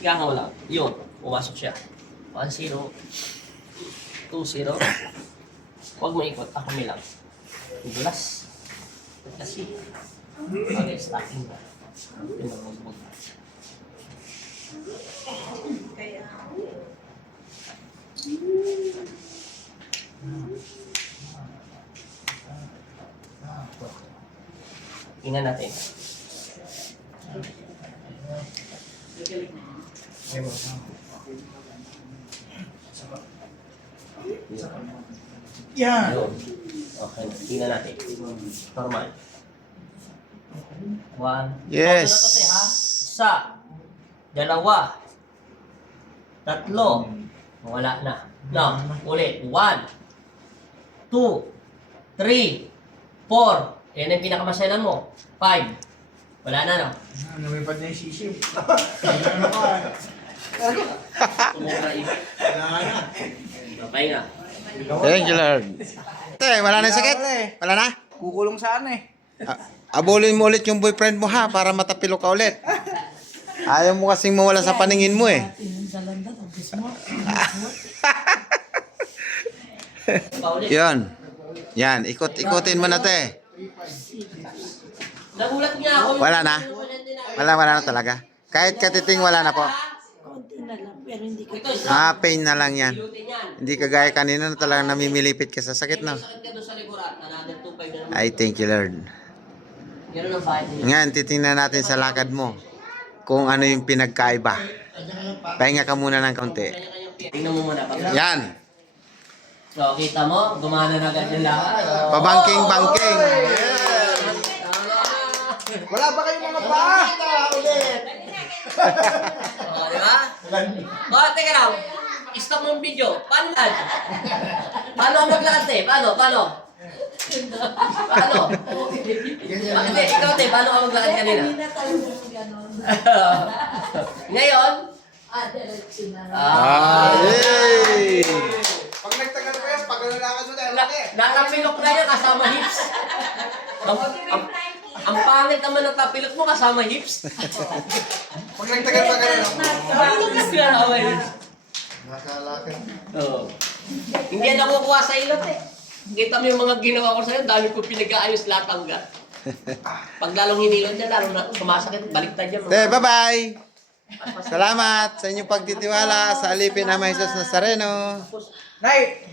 Gangaw lang. Yun. Pumasok siya. 1-0. 2-0. Huwag mo ikot. Ako lang. Tubulas. Kasi. Okay, stacking na. Yun ang magbog. Tingnan natin. Yan. Yun. Okay, tingnan natin. Normal. 1. Yes. Isa. 2. 3. Wala na. No, ulit. 1, 2, 3, 4. Yan ang pinakamasalan mo. 5. Wala na, no? Lumipad na yung sisip. Ano ka? Tumura iba. Kailangan na. Pahinga. Thank you, Lord. Te, wala na yung sakit? Wala na? Kukulong saan eh. Abulin mo ulit yung boyfriend mo ha, para matapilo ka ulit. Ayaw mo kasing mawala sa paningin mo eh. Yun. Yan, ikot-ikutin mo na te. Nagulat niya ako. Wala na? Wala na talaga. Kahit katiting wala na po. Konti na lang, pero hindi ko. Pain na lang yan. Hindi kagaya kanina na talagang namimilipit ka sa sakit na. Sakit ka doon sa likuran. Another 2.5 na naman. Ay, thank you Lord. Ganun ang bahay niya. Ngayon, titingnan natin sa lakad mo kung ano yung pinagkaiba. Pahinga ka muna ng kaunti. Tingnan mo muna. Yan. So, kita mo, gumana na agad yung lakad. Pabangking-bangking. Wala ba kayong mga paa? Ulit. O, di ba? O, teka lang. Stop mo yung video. Paano yan? Paano ang maglakad, te? Paano? Paano? Hindi, ikaw, te. Paano ka maglakad kanina? Hindi na talaga gano'n. Ngayon? Diretso na. Yay! Pag nagtagal pa yan, pag nalalakad mo dahil laki. Nakapilok na yan kasama hips. Ang pangit naman ng tapilok mo kasama hips. Pag nagtagal pa ganun. Tapilok na kasama hips. Nakalakad. Oo. Hindi yan nakukuha sa ilot eh. Kita mo yung mga ginawa ko sa'yo, dami ko pinag-aayos lahat hanggang. Pag lalong hinilot niya, lalo na sumasakit, baliktad niya. Te, bye-bye! Salamat sa inyong pagtitiwala sa alipin Ama Jesus Nazareno. Nay!